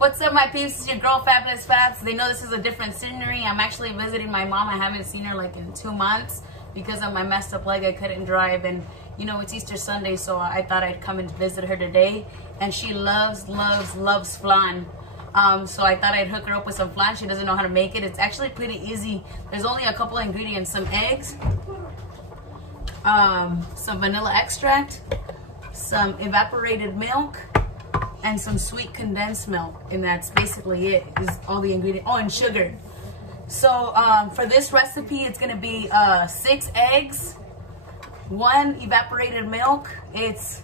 What's up, my peeps? It's your girl, Fabulous Fabs. They know this is a different scenery. I'm actually visiting my mom. I haven't seen her like in 2 months because of my messed up leg. I couldn't drive, and you know, it's Easter Sunday, so I thought I'd come and visit her today. And she loves flan. So I thought I'd hook her up with some flan. She doesn't know how to make it. It's actually pretty easy. There's only a couple of ingredients: some eggs, some vanilla extract, some evaporated milk, and some sweet condensed milk, and that's basically it. Is all the ingredients. Oh, and sugar. So for this recipe, it's gonna be 6 eggs, 1 evaporated milk. It's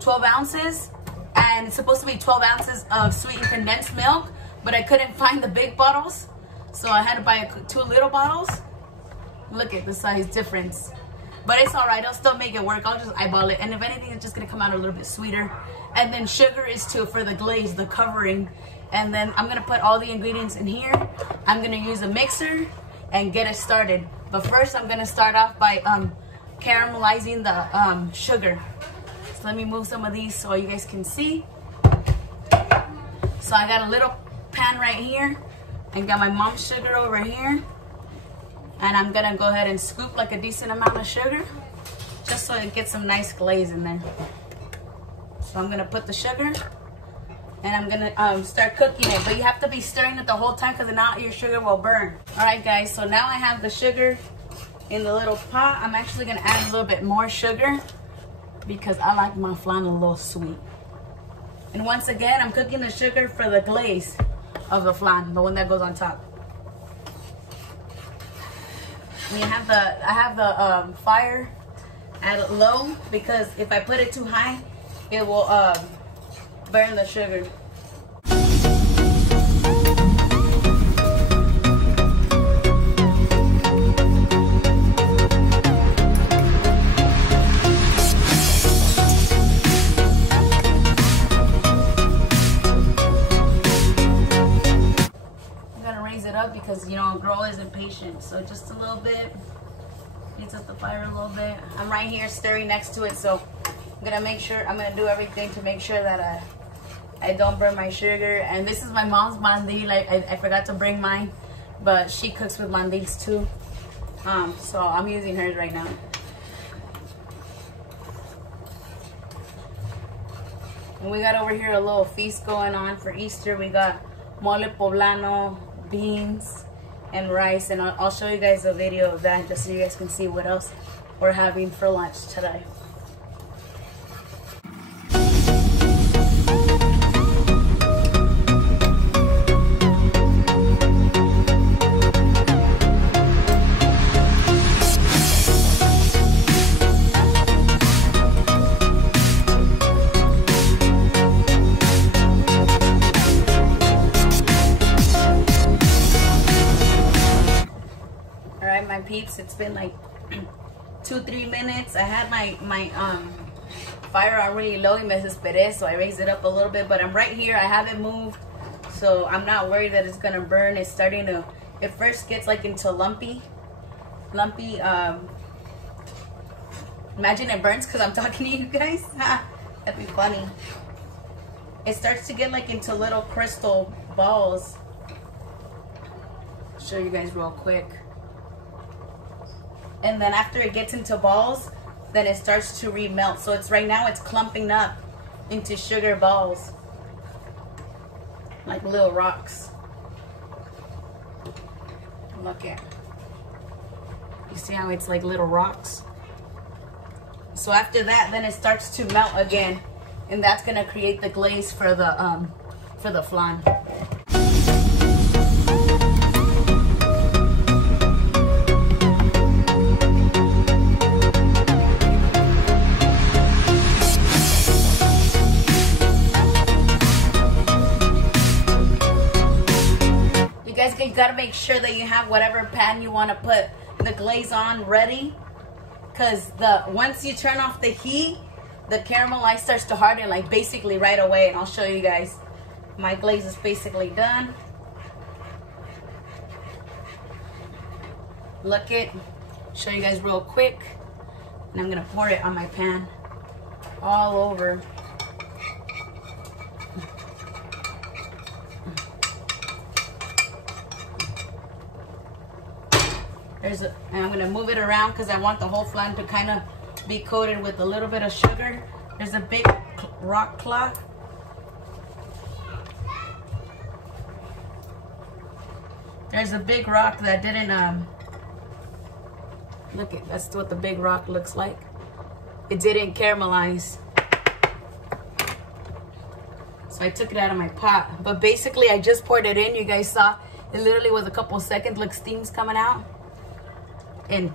12 ounces, and it's supposed to be 12 ounces of sweetened condensed milk, but I couldn't find the big bottles, so I had to buy 2 little bottles. Look at the size difference. But it's all right, I'll still make it work. I'll just eyeball it, and if anything, it's just gonna come out a little bit sweeter. And then sugar is for the glaze, the covering. And then I'm gonna put all the ingredients in here. I'm gonna use a mixer and get it started. But first, I'm gonna start off by caramelizing the sugar. So let me move some of these so you guys can see. So I got a little pan right here. I got my mom's sugar over here. And I'm gonna go ahead and scoop like a decent amount of sugar, just so it gets some nice glaze in there. So I'm gonna put the sugar, and I'm gonna start cooking it. But you have to be stirring it the whole time, because if not, your sugar will burn. All right, guys, so now I have the sugar in the little pot. I'm actually gonna add a little bit more sugar, because I like my flan a little sweet. And once again, I'm cooking the sugar for the glaze of the flan, the one that goes on top. And I have the fire at low, because if I put it too high, it will burn the sugar. Because you know, girl is impatient, so just a little bit. Needs up the fire a little bit. I'm right here stirring next to it, so I'm gonna make sure, I'm gonna do everything to make sure that I don't burn my sugar. And this is my mom's mandil. I forgot to bring mine, but she cooks with mandils too, so I'm using hers right now. And we got over here a little feast going on for Easter. We got mole poblano, beans, and rice, and I'll show you guys a video of that just so you guys can see what else we're having for lunch today. My peeps, it's been like 2-3 minutes. I had my fire on really low, y me desesperé, so I raised it up a little bit, but I'm right here. I haven't moved, so I'm not worried that it's gonna burn. It's starting to, it first gets like into lumpy, imagine it burns because I'm talking to you guys. That'd be funny. It starts to get like into little crystal balls. I'll show you guys real quick. And then after it gets into balls, then it starts to remelt. So it's right now, it's clumping up into sugar balls, like little rocks. Look at, you see how it's like little rocks? So after that, then it starts to melt again, and that's gonna create the glaze for the flan. You gotta make sure that you have whatever pan you want to put the glaze on ready, because once you turn off the heat, the caramel ice starts to harden like basically right away. And I'll show you guys. My glaze is basically done. Look it. Show you guys real quick. And I'm gonna pour it on my pan all over. and I'm gonna move it around because I want the whole flan to kind of be coated with a little bit of sugar. There's a big rock clock. There's a big rock that didn't, look at, that's what the big rock looks like. It didn't caramelize. So I took it out of my pot. But basically, I just poured it in. You guys saw, it literally was a couple seconds. Look, steam's coming out. And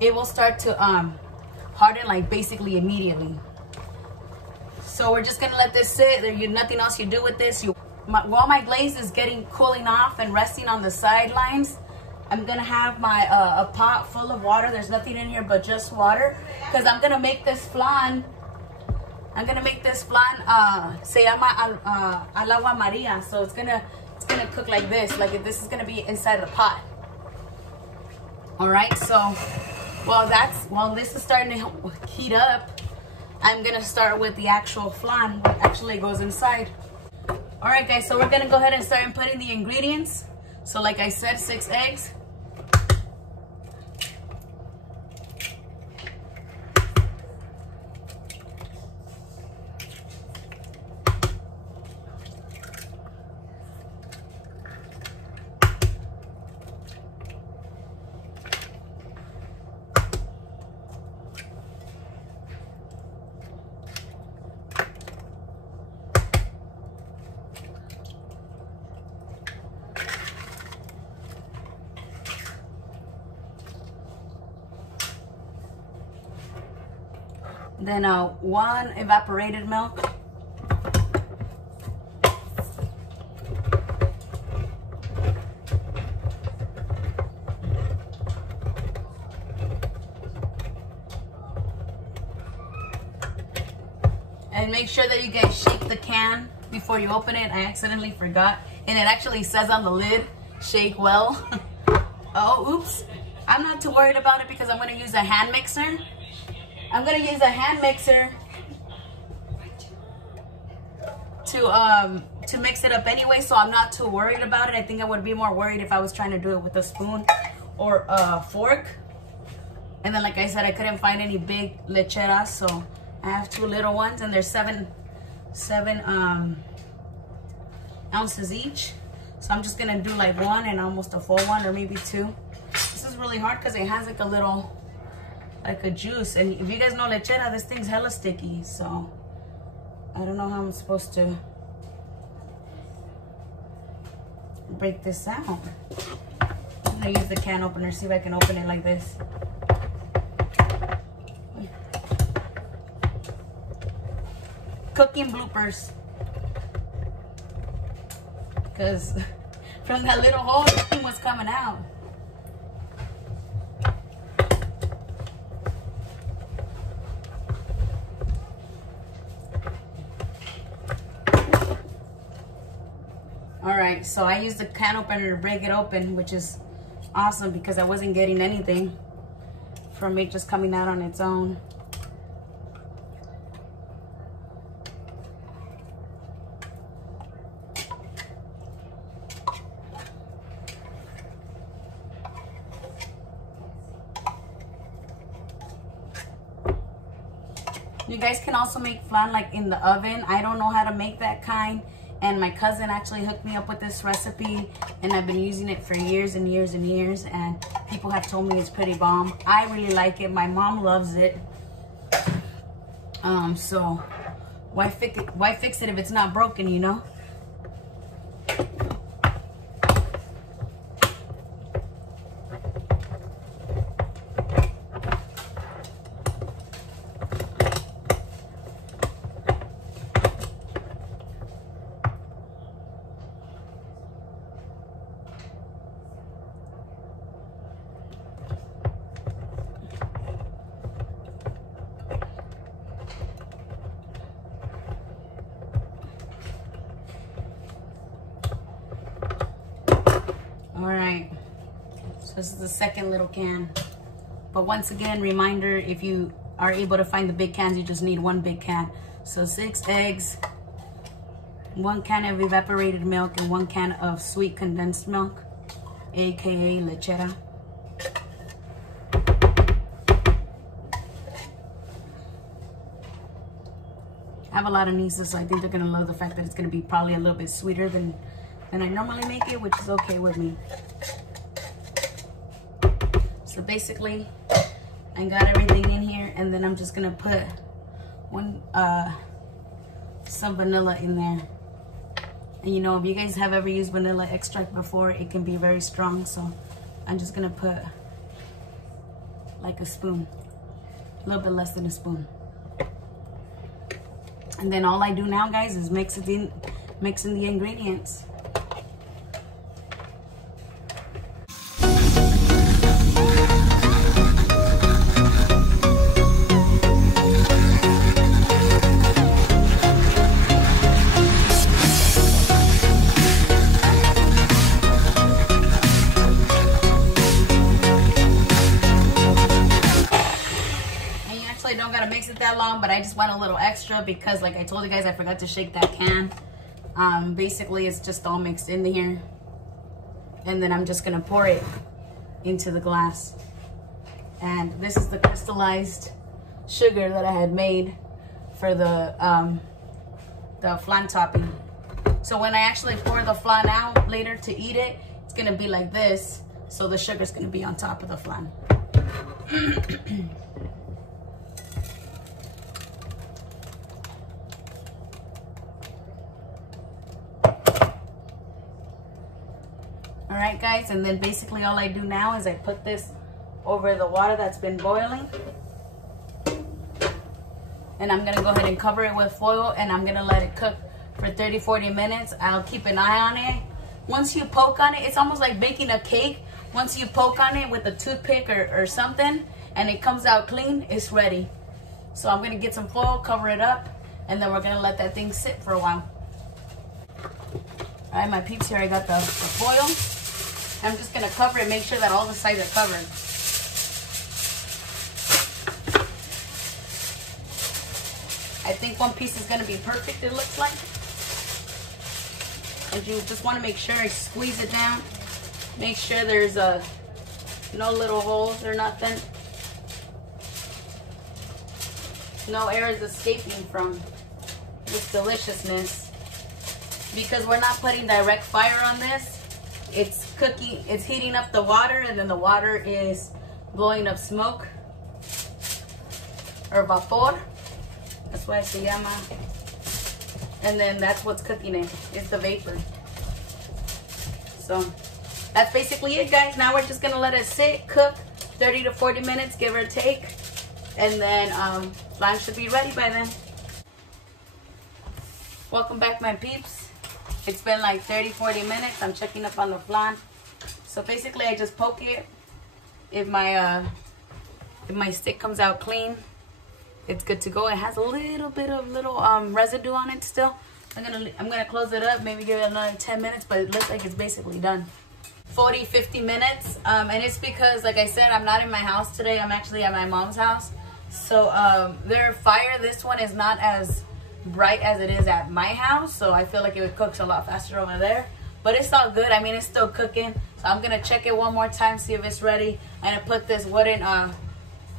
it will start to harden like basically immediately. So we're just gonna let this sit. There's nothing else you do with this. While my glaze is cooling off and resting on the sidelines, I'm gonna have my a pot full of water. There's nothing in here but just water, because I'm gonna make this flan. Se llama al agua Maria. So it's gonna cook like this. Like this is gonna be inside the pot. All right. So while this is starting to heat up, I'm gonna start with the actual flan, what actually goes inside. All right, guys. So we're gonna go ahead and start inputting the ingredients. So like I said, 6 eggs. Then 1 evaporated milk. And make sure that you guys shake the can before you open it. I accidentally forgot. And it actually says on the lid, shake well. Oh, oops. I'm not too worried about it because I'm gonna use a hand mixer. I'm gonna use a hand mixer to mix it up anyway, so I'm not too worried about it. I think I would be more worried if I was trying to do it with a spoon or a fork. And then, like I said, I couldn't find any big lecheras, so I have 2 little ones, and they're 7 ounces each. So I'm just gonna do like 1 and almost a full one, or maybe 2. This is really hard because it has like a juice, and if you guys know lechera, this thing's hella sticky, so I don't know how I'm supposed to break this out. I'm gonna use the can opener, see if I can open it like this. Cooking bloopers, because from that little hole, the thing was coming out. Alright, so I used the can opener to break it open, which is awesome because I wasn't getting anything from it just coming out on its own. You guys can also make flan like in the oven. I don't know how to make that kind. And my cousin actually hooked me up with this recipe, and I've been using it for years and years and years, and people have told me it's pretty bomb. I really like it. My mom loves it. So why fix it if it's not broken, you know? Alright, so this is the second little can. But once again, reminder, if you are able to find the big cans, you just need 1 big can. So 6 eggs, 1 can of evaporated milk, and 1 can of sweet condensed milk, aka lechera. have a lot of nieces, so I think they're gonna love the fact that it's gonna be probably a little bit sweeter than I normally make it, which is okay with me. So basically, I got everything in here, and then I'm just gonna put some vanilla in there. And you know, if you guys have ever used vanilla extract before, it can be very strong. So I'm just gonna put like a spoon, a little bit less than a spoon. And then all I do now, guys, is mixing the ingredients. Don't gotta mix it that long, but I just went a little extra because, like I told you guys, I forgot to shake that can. Basically, it's just all mixed in here, and then I'm just gonna pour it into the glass. And this is the crystallized sugar that I had made for the flan topping. So when I actually pour the flan out later to eat it, it's gonna be like this. So the sugar's gonna be on top of the flan. All right, guys, and then basically all I do now is I put this over the water that's been boiling. And I'm gonna go ahead and cover it with foil, and I'm gonna let it cook for 30-40 minutes. I'll keep an eye on it. Once you poke on it, it's almost like baking a cake. Once you poke on it with a toothpick or something, and it comes out clean, it's ready. So I'm gonna get some foil, cover it up, and then we're gonna let that thing sit for a while. All right, my peeps, here I got the foil. I'm just gonna cover it, make sure that all the sides are covered. I think one piece is gonna be perfect, it looks like. And you just wanna make sure I squeeze it down. Make sure there's no little holes or nothing. No air is escaping from this deliciousness. Because we're not putting direct fire on this. It's cooking, it's heating up the water, and then the water is blowing up smoke or vapor. That's why se llama. And then that's what's cooking it. It's the vapor. So that's basically it, guys. Now we're just gonna let it sit, cook 30 to 40 minutes, give or take, and then flan should be ready by then. Welcome back, my peeps. It's been like 30-40 minutes. I'm checking up on the flan. So basically I just poke it. If my stick comes out clean, it's good to go. It has a little bit of residue on it still. I'm gonna close it up, maybe give it another 10 minutes, but it looks like it's basically done. 40-50 minutes. And it's because, like I said, I'm not in my house today. I'm actually at my mom's house. So their fire, this one is not as bright as it is at my house, so I feel like it cooks a lot faster over there, but it's all good. I mean, it's still cooking, so I'm gonna check it one more time, see if it's ready. I'm gonna put this wooden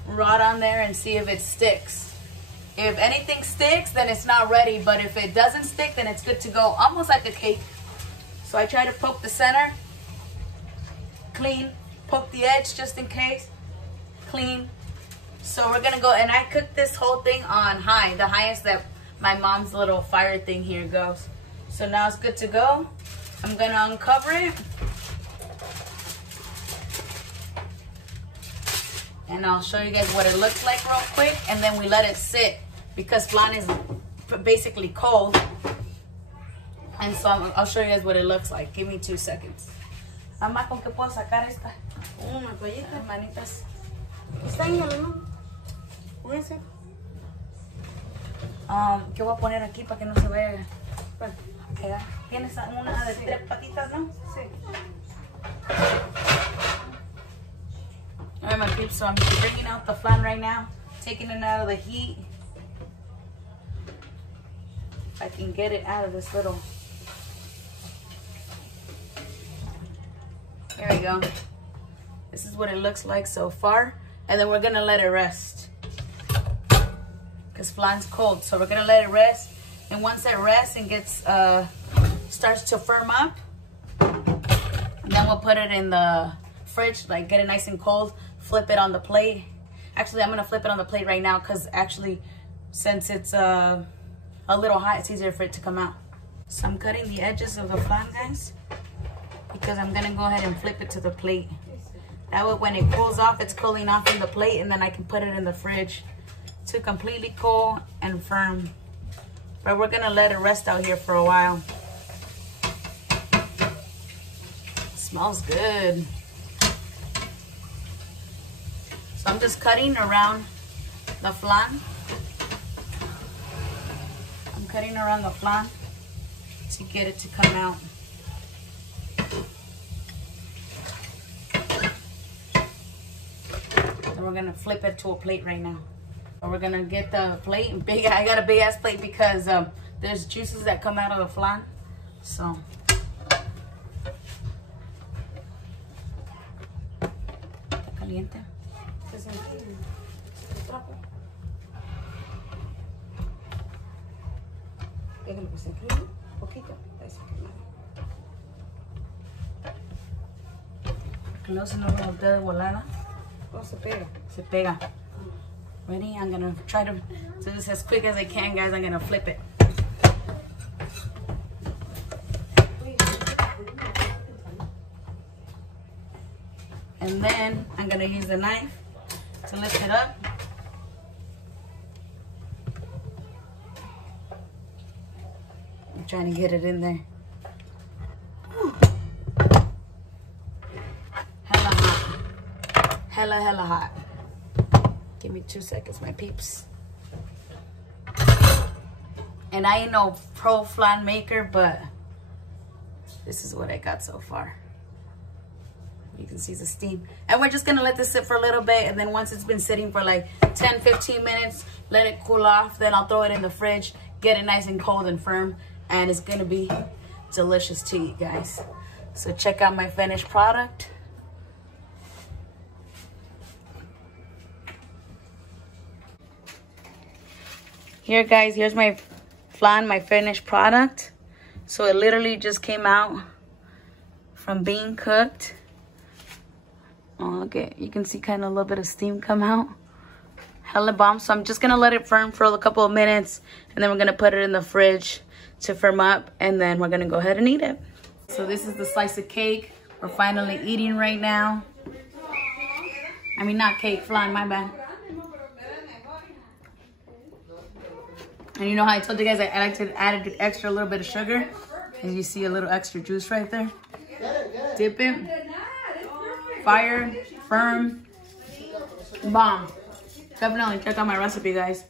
rod on there and see if it sticks. If anything sticks, then it's not ready, but if it doesn't stick, then it's good to go, almost like a cake. So I try to poke the center, clean, poke the edge just in case, clean. So we're gonna go, and I cook this whole thing on high, the highest that my mom's little fire thing here goes. So now it's good to go. I'm gonna uncover it. And I'll show you guys what it looks like real quick. And then we let it sit because flan is basically cold. And so I'll show you guys what it looks like. Give me 2 seconds. Mamá, ¿con qué puedo sacar esta? Una toallita, manitas. Está en el, ¿no? Puede ser. ¿Qué voy a poner aquí para que no se vea? ¿Tienes una de 3 patitas, no? Sí. Alright, my peeps, so I'm bringing out the flan right now, taking it out of the heat. If I can get it out of this little. There we go. This is what it looks like so far, and then we're gonna let it rest. Because flan's cold, so we're gonna let it rest. And once it rests and gets starts to firm up, then we'll put it in the fridge, like get it nice and cold, flip it on the plate. Actually, I'm gonna flip it on the plate right now because actually, since it's a little hot, it's easier for it to come out. So I'm cutting the edges of the flan, guys, because I'm gonna go ahead and flip it to the plate. That way when it cools off, it's cooling off in the plate, and then I can put it in the fridge to completely cool and firm. But we're gonna let it rest out here for a while. It smells good. So I'm just cutting around the flan. I'm cutting around the flan to get it to come out. And we're gonna flip it to a plate right now. We're gonna get the plate. I got a big ass plate because there's juices that come out of the flan. So caliente. No se nos voltea de volada. Oh, se pega. Se pega. Ready? I'm gonna try to do this as quick as I can, guys. I'm gonna flip it. And then I'm gonna use the knife to lift it up. I'm trying to get it in there. Hella hot. Hella hot. Give me 2 seconds, my peeps. And I ain't no pro flan maker, but this is what I got so far. You can see the steam. And we're just gonna let this sit for a little bit, and then once it's been sitting for like 10-15 minutes, let it cool off, then I'll throw it in the fridge, get it nice and cold and firm, and it's gonna be delicious to eat, guys. So check out my finished product. Here, guys, here's my flan, my finished product. So it literally just came out from being cooked. Oh, okay, you can see kind of a little bit of steam come out. Hella bomb. So I'm just gonna let it firm for a couple of minutes, and then we're gonna put it in the fridge to firm up, and then we're gonna go ahead and eat it. So this is the slice of cake we're finally eating right now. I mean, not cake, flan, my bad. And you know how I told you guys I like to add an extra little bit of sugar? And you see a little extra juice right there. Dip it. Fire, firm, bomb. Definitely check out my recipe, guys.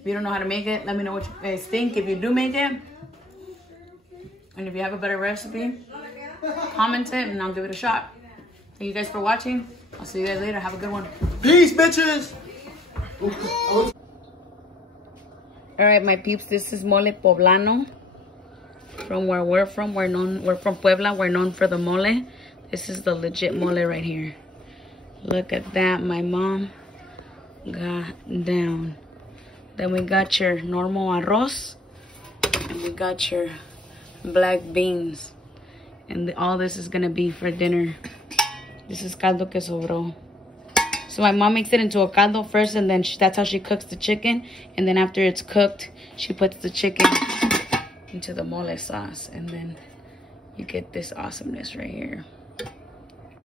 If you don't know how to make it, let me know what you guys think. If you do make it, and if you have a better recipe, comment it and I'll give it a shot. Thank you guys for watching. I'll see you guys later. Have a good one. Peace, bitches. All right, my peeps, this is mole poblano. From where we're from, we're from Puebla. We're known for the mole. This is the legit mole right here. Look at that, my mom got down. Then we got your normal arroz, and we got your black beans, and all this is gonna be for dinner. This is caldo que sobró. So my mom makes it into a caldo first, and then that's how she cooks the chicken. And then after it's cooked, she puts the chicken into the mole sauce, and then you get this awesomeness right here.